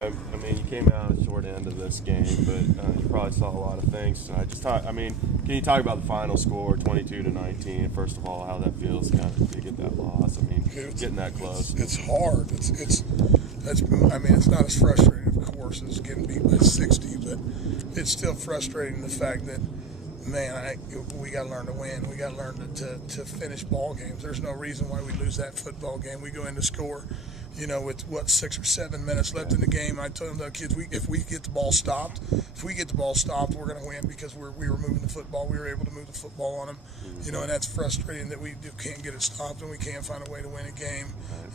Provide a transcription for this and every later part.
I mean, you came out at the short end of this game, but you probably saw a lot of things. Can you talk about the final score, 22-19? First of all, how that feels kind of to get that loss. I mean, getting that close. It's hard. I mean, it's not as frustrating, of course, as getting beat by 60, but it's still frustrating the fact that, man, we got to learn to win. We got to learn to finish ball games. There's no reason why we lose that football game. We go in to score, with 6 or 7 minutes left in the game. I told the kids, if we get the ball stopped, we're going to win because we were moving the football. We were able to move the football on them, and that's frustrating that we can't get it stopped and we can't find a way to win a game,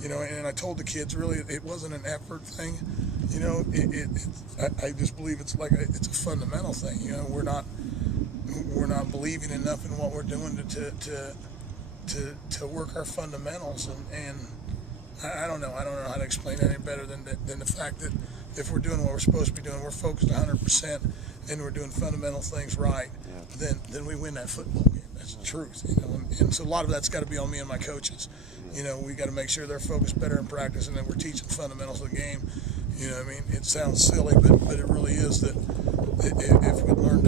And I told the kids, really, it wasn't an effort thing, I just believe it's a fundamental thing. We're not believing enough in what we're doing to work our fundamentals, and I don't know how to explain it any better than the fact that if we're doing what we're supposed to be doing, we're focused 100%, and we're doing fundamental things right, then we win that football game. That's the truth, And so a lot of that's got to be on me and my coaches. We got to make sure they're focused better in practice, and that we're teaching fundamentals of the game. I mean, it sounds silly, but it really is that if we learn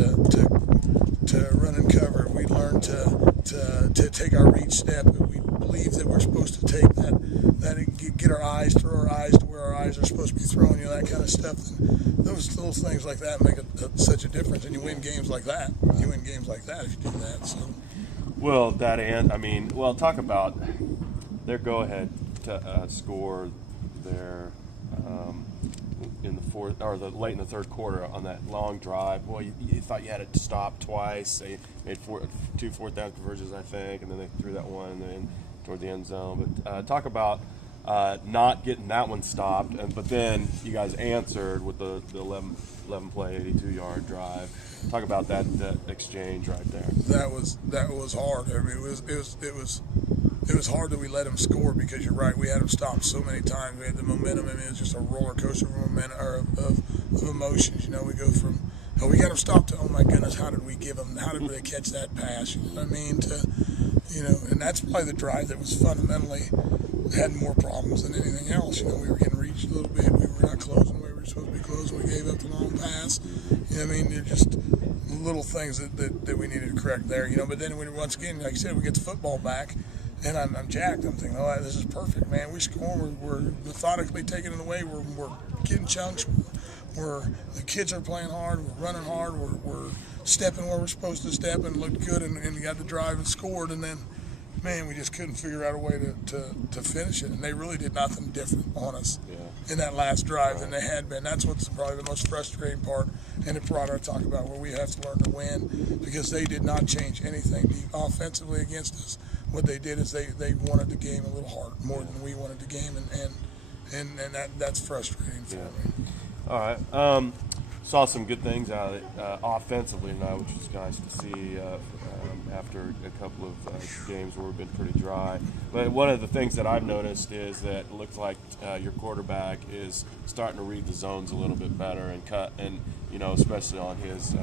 to run and cover, if we learn to take our reach step, if we believe that we're supposed to take that and get our eyes, throw our eyes to where our eyes are supposed to be thrown, that kind of stuff, then those little things like that make such a difference, and you win games like that. You win games like that if you do that. So, Well, talk about their go-ahead to score there in the fourth or late in the third quarter on that long drive. Boy, you thought you had it stopped twice. They made two fourth down conversions, I think, and then they threw that one in toward the end zone. But talk about not getting that one stopped, but then you guys answered with the 11 play, 82-yard drive. Talk about that exchange right there. That was hard. I mean, it was hard that we let him score because you're right. We had him stopped so many times. We had the momentum. I mean, it's just a roller coaster of momentum of emotions. We go from we got him stopped to, oh my goodness, how did they catch that pass? You know what I mean? And that's probably the drive that was fundamentally had more problems than anything else. We were getting reached a little bit. We were not closing where we were supposed to be closing. We gave up the long pass. I mean, they're just little things that we needed to correct there. But then once again, like I said, we get the football back. And I'm jacked. I'm thinking, this is perfect, man. We score. We're methodically taking it away. We're getting chunks. The kids are playing hard. We're running hard. We're stepping where we're supposed to step and looked good and got the drive and scored. And then, man, we just couldn't figure out a way to finish it. And they really did nothing different on us in that last drive than they had been. That's what's probably the most frustrating part in the part I talk about, where we have to learn to win, because they did not change anything offensively against us. What they did is they wanted the game a little hard, more than we wanted the game, and that's frustrating for me. All right. Saw some good things out of it offensively tonight, which was nice to see after a couple of games where we've been pretty dry. But one of the things that I've noticed is that it looks like your quarterback is starting to read the zones a little bit better and cut, and especially on his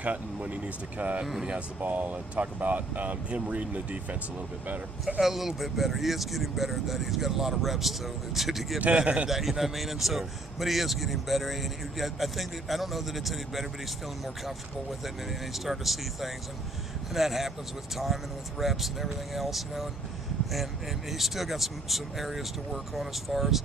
cutting when he needs to cut, when he has the ball, and talk about him reading the defense a little bit better. A little bit better. He is getting better at that. He's got a lot of reps to get better at that. You know what I mean? And so, but he is getting better. And I don't know that it's any better, but he's feeling more comfortable with it, and he's starting to see things, and that happens with time and with reps and everything else, And he's still got some areas to work on as far as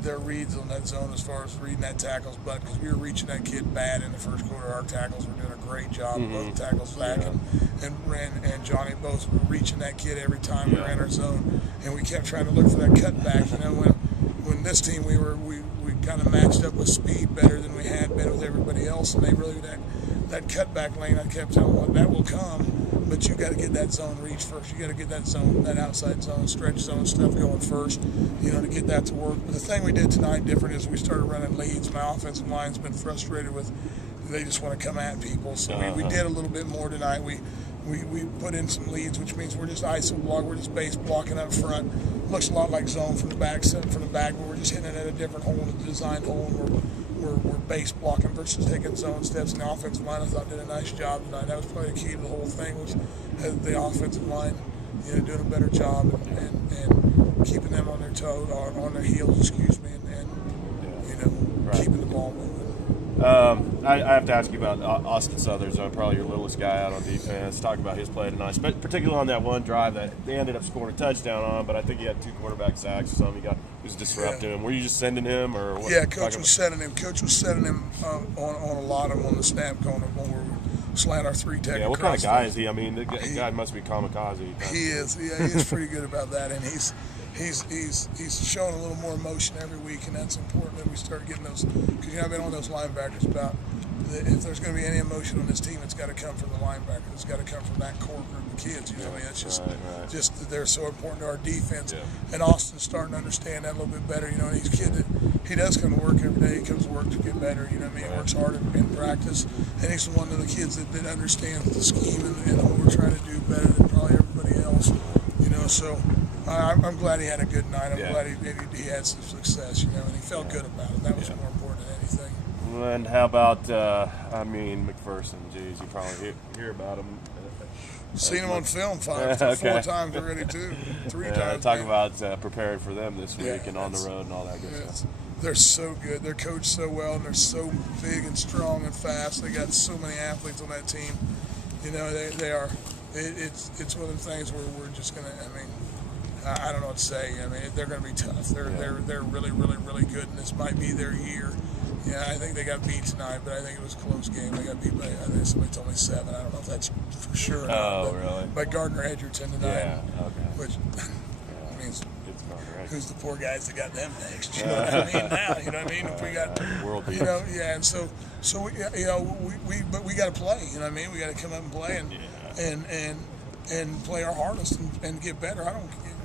their reads on that zone, as far as reading that tackles, but because we were reaching that kid bad in the first quarter. Our tackles were doing a great job. Both tackles, Zach and Johnny, both were reaching that kid every time we ran our zone, and we kept trying to look for that cutback. When this team we kind of matched up with speed better than we had been with everybody else, and they really that cutback lane, I kept telling them that will come, but you got to get that zone reach first. You got to get that outside zone, stretch zone stuff going first, to get that to work. But the thing we did tonight different is we started running leads. My offensive line's been frustrated with, they just want to come at people. So we did a little bit more tonight. We put in some leads, which means we're just ISO block, we're just base blocking up front. Looks a lot like zone from the back, but we're just hitting it at a different hole, a designed hole, and we're base blocking versus taking zone steps. And the offensive line, I thought, did a nice job tonight. That was probably the key to the whole thing, was the offensive line doing a better job and keeping them on their toe or on their heels, excuse me, and Right. keeping the ball moving. I have to ask you about Austin Southers, probably your littlest guy out on defense. Talk about his play tonight, particularly on that one drive that they ended up scoring a touchdown on, but I think he had 2 quarterback sacks or something. He was disrupting him. Were you just sending him, or what? Yeah, Coach was sending him. Coach was sending him on a lot of them on the snap going when we slant our 3 tech. Yeah, what kind of guy is he? I mean, the guy must be kamikaze. He is. Yeah, he's pretty good about that, and he's showing a little more emotion every week, and that's important that we start getting those. Because I've been on those linebackers about if there's going to be any emotion on this team, it's got to come from the linebackers. It's got to come from that core group of kids. It's just that they're so important to our defense. Yeah. And Austin's starting to understand that a little bit better. And he's a kid that he does come to work every day. He comes to work to get better. He works hard in practice, and he's one of the kids that understands the scheme and what we're trying to do better than probably everybody else. So. I'm glad he had a good night. I'm glad he had some success, and he felt good about it. That was more important than anything. And how about, McPherson? Geez, you probably hear about him. Seen him on film 4 times already, too. 3 times. Talk about preparing for them this week and on the road and all that good stuff. They're so good. They're coached so well, and they're so big and strong and fast. They got so many athletes on that team. They are. It's one of the things where we're just going to, I don't know what to say. They're going to be tough. They're really, really, really good, and this might be their year. Yeah, I think they got beat tonight, but I think it was a close game. They got beat by, I think somebody told me 7. I don't know if that's for sure or not. Really? By Gardner Edgerton tonight. Yeah, okay. Which means it's Gardner Edgerton. Who's the poor guys that got them next? You know what I mean? Now, you know what I mean? If we got, world beat. And so we got to play. You know what I mean? We got to come up and play and play our hardest and get better.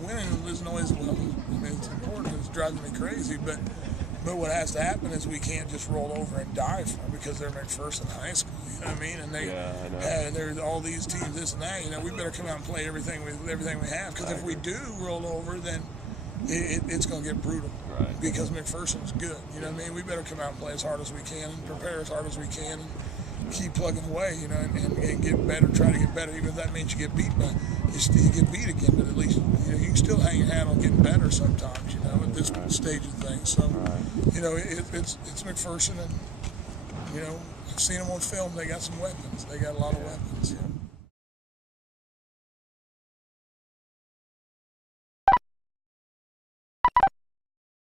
Winning and losing always, it's important. It's driving me crazy, but what has to happen is we can't just roll over and die for them because they're McPherson High School. You know what I mean? And and there's all these teams, this and that. We better come out and play everything we have. Because if we do roll over, then it's going to get brutal. Right. Because McPherson's good. You know what I mean? We better come out and play as hard as we can and prepare as hard as we can. And keep plugging away, and get better, try to get better, even if that means you get beat, but you get beat again, but at least, you can still hang your hat on getting better sometimes, at this stage of things. So, it's McPherson, and, I've seen them on film. They got some weapons. They got a lot of weapons.